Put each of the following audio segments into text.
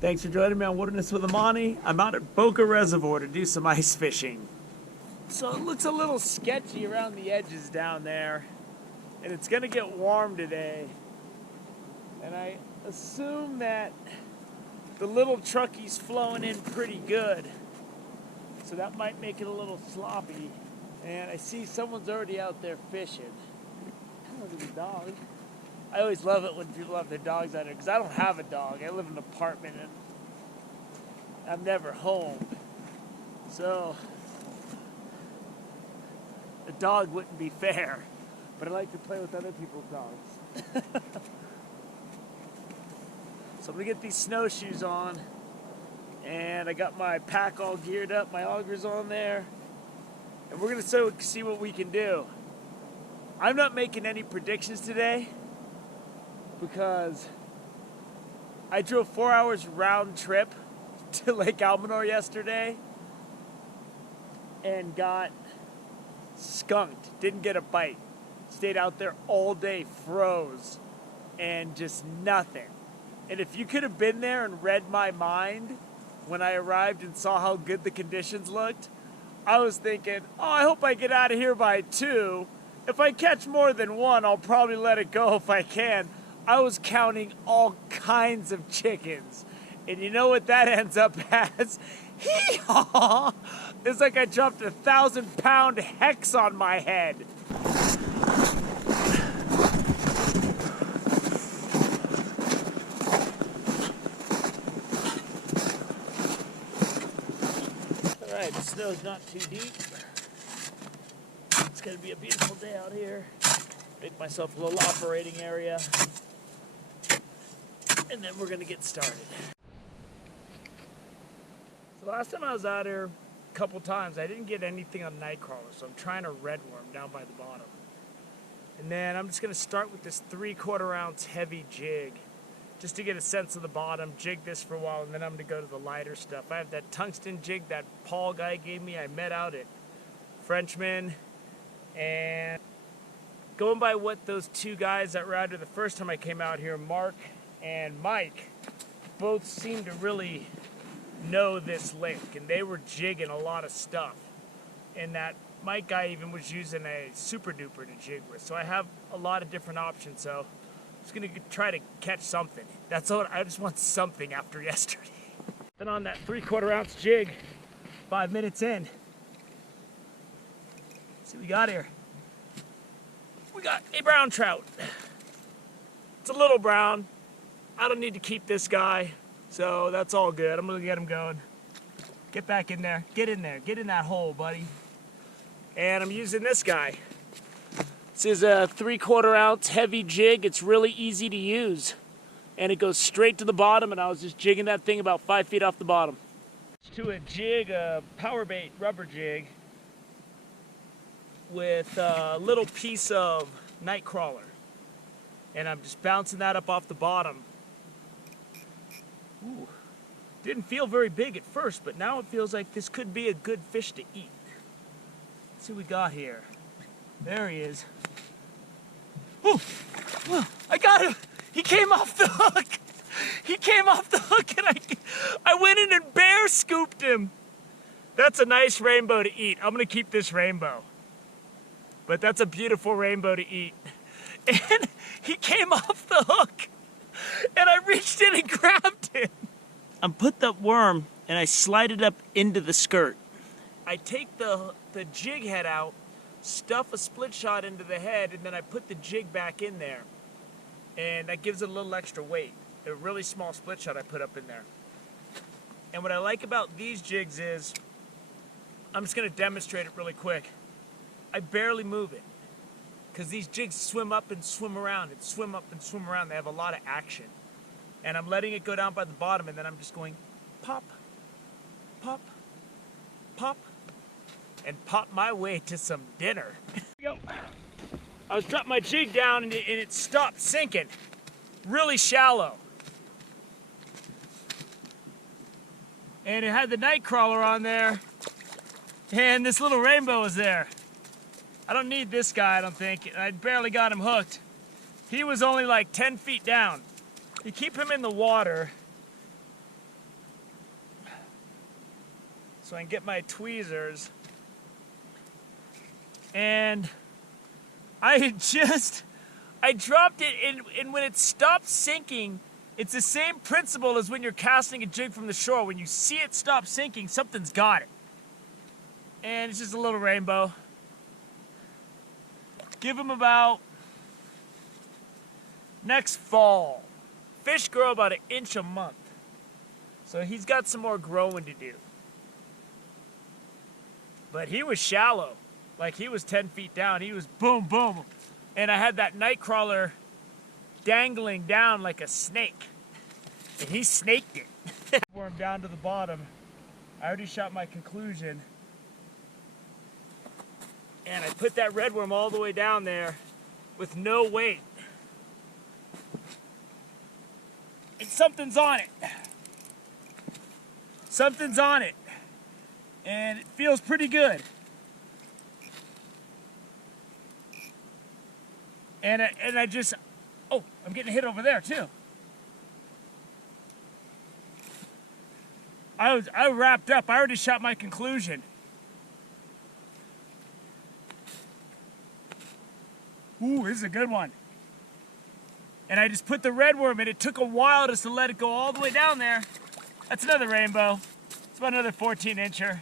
Thanks for joining me on Wilderness with Amani. I'm out at Boca Reservoir to do some ice fishing. So it looks a little sketchy around the edges down there, and it's gonna get warm today. And I assume that the little truckie's flowing in pretty good. So that might make it a little sloppy. And I see someone's already out there fishing. Look at the dog. I always love it when people have their dogs out there, because I don't have a dog. I live in an apartment and I'm never home. So a dog wouldn't be fair, but I like to play with other people's dogs. So I'm gonna get these snowshoes on, and I got my pack all geared up, my augers on there, and we're gonna see what we can do. I'm not making any predictions today because I drove 4 hours round trip to Lake Almanor yesterday and got skunked. Didn't get a bite. Stayed out there all day, froze, and just nothing. And if you could have been there and read my mind when I arrived and saw how good the conditions looked, I was thinking, oh, I hope I get out of here by 2. If I catch more than 1, I'll probably let it go if I can. I was counting all kinds of chickens. And you know what that ends up as? Hee-haw! It's like I dropped a 1,000-pound hex on my head. All right, the snow's not too deep. It's gonna be a beautiful day out here. Make myself a little operating area, and then we're gonna get started. So last time I was out here a couple times, I didn't get anything on nightcrawler, so I'm trying a redworm down by the bottom. And then I'm just gonna start with this 3/4 ounce heavy jig, just to get a sense of the bottom, jig this for a while, and then I'm gonna go to the lighter stuff. I have that tungsten jig that Paul guy gave me. I met out at Frenchman. And going by what those 2 guys that were out here the first time I came out here, Mark and Mike, both seemed to really know this lake, and they were jigging a lot of stuff. And that Mike guy even was using a super duper to jig with. So I have a lot of different options, so I'm just gonna try to catch something. That's all. I just want something after yesterday. Then on that 3/4 ounce jig, 5 minutes in. See what we got here. We got a brown trout. It's a little brown. I don't need to keep this guy, so that's all good. I'm gonna get him going. Get back in there. Get in there. Get in that hole, buddy. And I'm using this guy. This is a 3/4 ounce heavy jig. It's really easy to use, and it goes straight to the bottom, and I was just jigging that thing about 5 feet off the bottom. To a jig, a power bait rubber jig, with a little piece of night crawler, and I'm just bouncing that up off the bottom. Ooh, didn't feel very big at first, but now it feels like this could be a good fish to eat. Let's see what we got here. There he is. Ooh, I got him. He came off the hook. He came off the hook, and I went in and bear scooped him. That's a nice rainbow to eat. I'm gonna keep this rainbow. But that's a beautiful rainbow to eat. And he came off the hook, and I reached in and grabbed him. I put the worm and I slide it up into the skirt. I take the jig head out, stuff a split shot into the head, and then I put the jig back in there. And that gives it a little extra weight. A really small split shot I put up in there. And what I like about these jigs is, I'm just gonna demonstrate it really quick. I barely move it, because these jigs swim up and swim around and swim up and swim around. They have a lot of action. And I'm letting it go down by the bottom, and then I'm just going pop, pop, pop, and pop my way to some dinner. Here we go. I was dropping my jig down, and it stopped sinking. Really shallow. And it had the night crawler on there, and this little rainbow was there. I don't need this guy, I don't think. I barely got him hooked. He was only like 10 feet down. You keep him in the water, so I can get my tweezers. And I dropped it, and when it stopped sinking, it's the same principle as when you're casting a jig from the shore. When you see it stop sinking, something's got it. And it's just a little rainbow. Give him about next fall. Fish grow about 1 inch a month. So he's got some more growing to do. But he was shallow. Like he was 10 feet down. He was boom, boom. And I had that night crawler dangling down like a snake. And he snaked it. Worm down to the bottom. I already shot my conclusion. And I put that red worm all the way down there with no weight. And something's on it. Something's on it. And it feels pretty good. And I just, oh, I'm getting hit over there too. I wrapped up. I already shot my conclusion. Ooh, this is a good one. And I just put the red worm in. It took a while just to let it go all the way down there. That's another rainbow. It's about another 14-incher.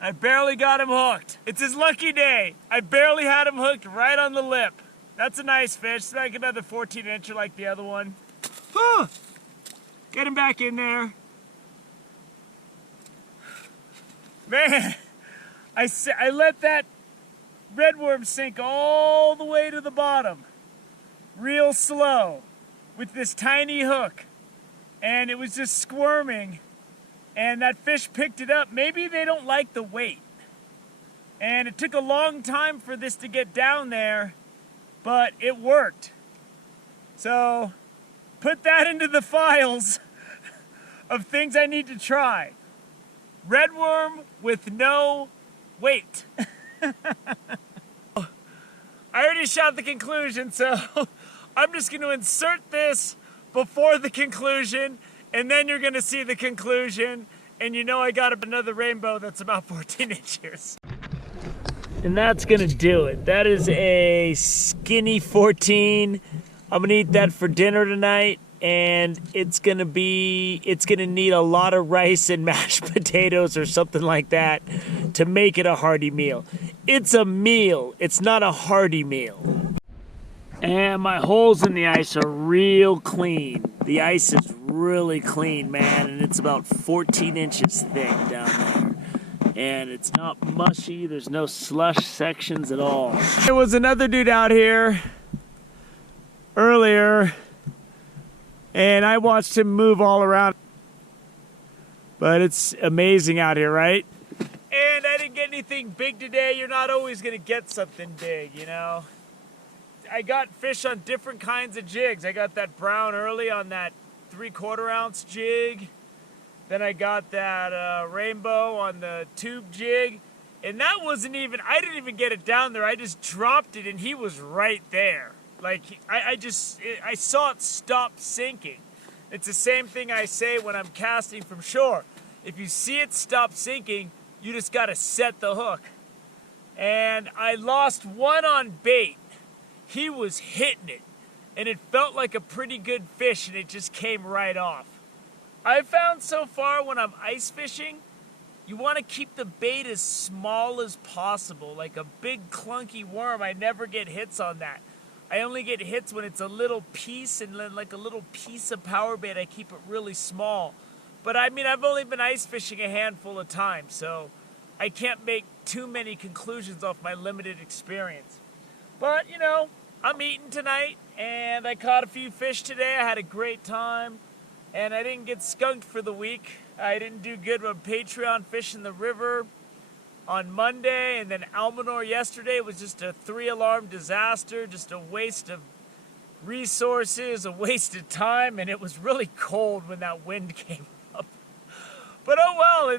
I barely got him hooked. It's his lucky day. I barely had him hooked right on the lip. That's a nice fish. It's like another 14-incher like the other one. Get him back in there. Man, I let that red worm sink all the way to the bottom. Real slow. With this tiny hook. And it was just squirming. And that fish picked it up. Maybe they don't like the weight. And it took a long time for this to get down there. But it worked. So, put that into the files of things I need to try. Red worm with no weight. I already shot the conclusion, so I'm just going to insert this before the conclusion, and then you're going to see the conclusion, and you know I got another rainbow that's about 14 inches. And that's gonna do it. That is a skinny 14. I'm gonna eat that for dinner tonight, and it's gonna need a lot of rice and mashed potatoes or something like that to make it a hearty meal. It's a meal, it's not a hearty meal. And my holes in the ice are real clean. The ice is really clean, man, and it's about 14 inches thick down there. And it's not mushy, there's no slush sections at all. There was another dude out here earlier, and I watched him move all around. But it's amazing out here, right? And I didn't get anything big today. You're not always gonna get something big, you know? I got fish on different kinds of jigs. I got that brown early on that 3/4 ounce jig. Then I got that rainbow on the tube jig. And that wasn't even, I didn't even get it down there. I just dropped it and he was right there. Like, I saw it stop sinking. It's the same thing I say when I'm casting from shore. If you see it stop sinking, you just gotta set the hook. And I lost one on bait. He was hitting it. And it felt like a pretty good fish and it just came right off. I found so far when I'm ice fishing, you want to keep the bait as small as possible. Like a big clunky worm, I never get hits on that. I only get hits when it's a little piece, and then like a little piece of power bait, I keep it really small. But I mean, I've only been ice fishing a handful of times, so I can't make too many conclusions off my limited experience. But, you know, I'm eating tonight, and I caught a few fish today. I had a great time. And I didn't get skunked for the week. I didn't do good on Patreon Fish in the River on Monday, and then Almanor yesterday was just a 3-alarm disaster, just a waste of resources, a waste of time, and it was really cold when that wind came up. But oh well,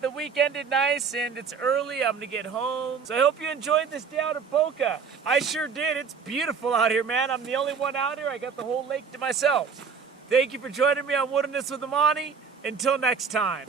the week ended nice, and it's early. I'm gonna get home. So I hope you enjoyed this day out at Boca. I sure did. It's beautiful out here, man. I'm the only one out here. I got the whole lake to myself. Thank you for joining me on Wilderness with Amani. Until next time.